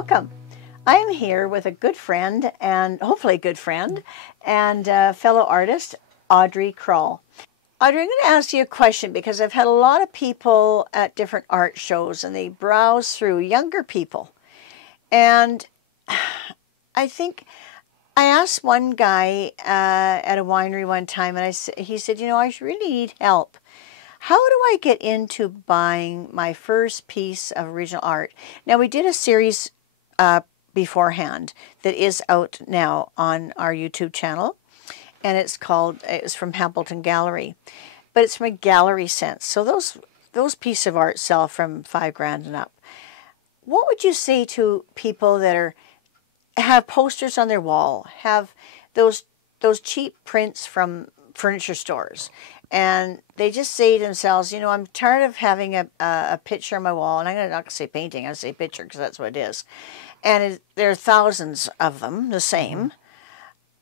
welcome. I am here with a good friend, and hopefully a good friend, and fellow artist, Audrey Krol. Audrey, I'm going to ask you a question because I've had a lot of people at different art shows, and they browse through younger people. And I think I asked one guy at a winery one time, and he said, you know, I really need help. How do I get into buying my first piece of original art? Now, we did a series beforehand that is out now on our YouTube channel, and it's from Hamilton Gallery, but it's from a gallery sense. So those pieces of art sell from $5,000 and up. What would you say to people that have posters on their wall, have those cheap prints from furniture stores, and they just say to themselves, you know, I'm tired of having a picture on my wall, and I'm not going to say painting, I'm going to say picture because that's what it is. And there are thousands of them, the same.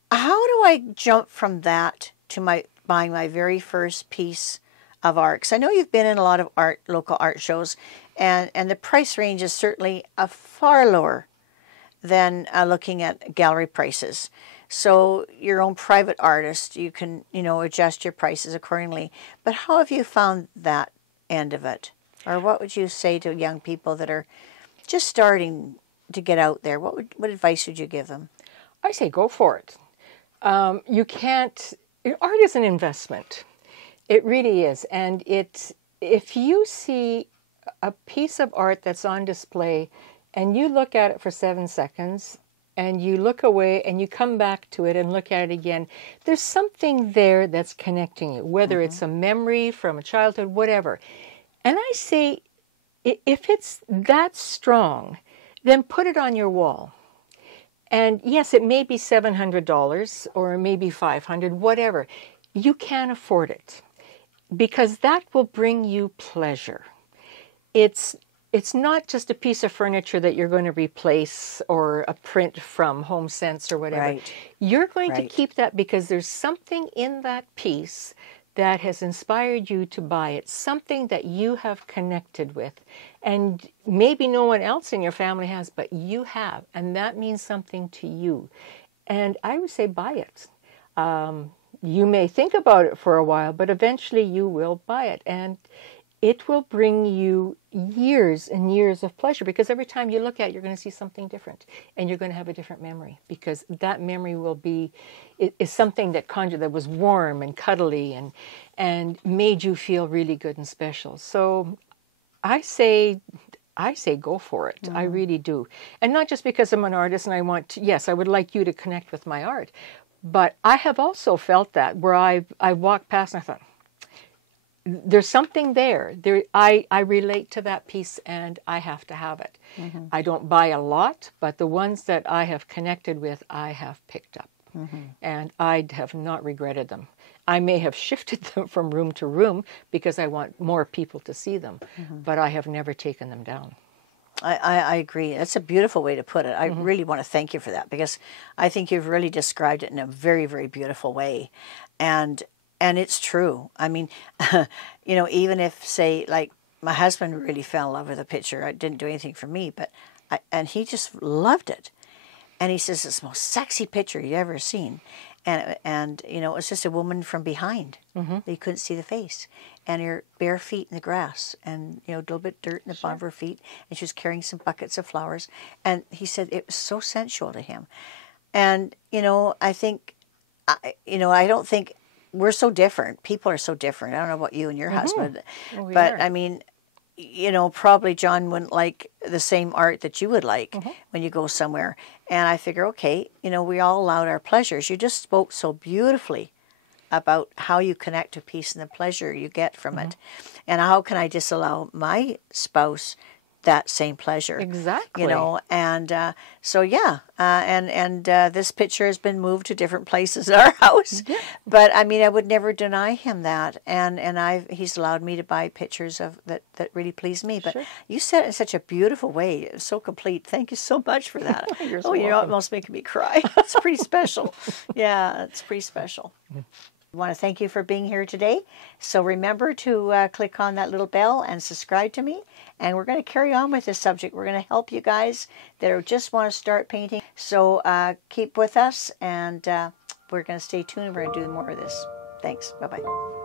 How do I jump from that to buying my very first piece of art? Because I know you've been in a lot of local art shows, and the price range is certainly far lower than looking at gallery prices. So your own private artist, you can, you know, adjust your prices accordingly. But how have you found that end of it? Or what would you say to young people that are just starting to get out there? What advice would you give them? I say go for it. Art is an investment. It really is. And if you see a piece of art that's on display and you look at it for 7 seconds and you look away and you come back to it and look at it again, there's something there that's connecting you, whether it's a memory from a childhood, whatever. And I say, if it's that strong, then put it on your wall. And yes, it may be $700 or maybe $500, whatever. You can afford it because that will bring you pleasure. It's not just a piece of furniture that you're going to replace or a print from Home Sense or whatever. Right. You're going to keep that because there's something in that piece that has inspired you to buy it, something that you have connected with. And maybe no one else in your family has, but you have. And that means something to you. And I would say buy it. You may think about it for a while, but eventually you will buy it. And it will bring you years and years of pleasure because every time you look at it, you're going to see something different and you're going to have a different memory because that memory is something that was warm and cuddly and made you feel really good and special. So I say go for it. I really do. And not just because I'm an artist and I would like you to connect with my art, but I have also felt that where I walked past and I thought, there's something there. I relate to that piece and I have to have it. I don't buy a lot, but the ones that I have connected with, I have picked up. And I have not regretted them. I may have shifted them from room to room because I want more people to see them, but I have never taken them down. I agree. That's a beautiful way to put it. I really want to thank you for that because I think you've really described it in a very, very beautiful way. And it's true. I mean, you know, even if, say, like my husband really fell in love with the picture. It didn't do anything for me, and he just loved it. And he says, it's the most sexy picture you've ever seen. And you know, it was just a woman from behind. You couldn't see the face. And her bare feet in the grass and, you know, a little bit dirt in the bottom of her feet. And she was carrying some buckets of flowers. And he said it was so sensual to him. And, you know, I don't think we're so different. People are so different. I don't know about you and your husband, but I mean, you know, probably John wouldn't like the same art that you would like when you go somewhere. And I figure, okay, you know, we all allowed our pleasures. You just spoke so beautifully about how you connect to peace and the pleasure you get from it. And how can I disallow my spouse that same pleasure? Exactly. You know, and so yeah, and this picture has been moved to different places in our house. But I mean, I would never deny him that, and he's allowed me to buy pictures of that really please me. But you said it in such a beautiful way. It was so complete. Thank you so much for that. You're you're almost making me cry. It's pretty special. Yeah, it's pretty special. I want to thank you for being here today. So remember to click on that little bell and subscribe to me. And we're going to carry on with this subject. We're going to help you guys that just want to start painting. So keep with us, and we're going to stay tuned. We're going to do more of this. Thanks. Bye-bye.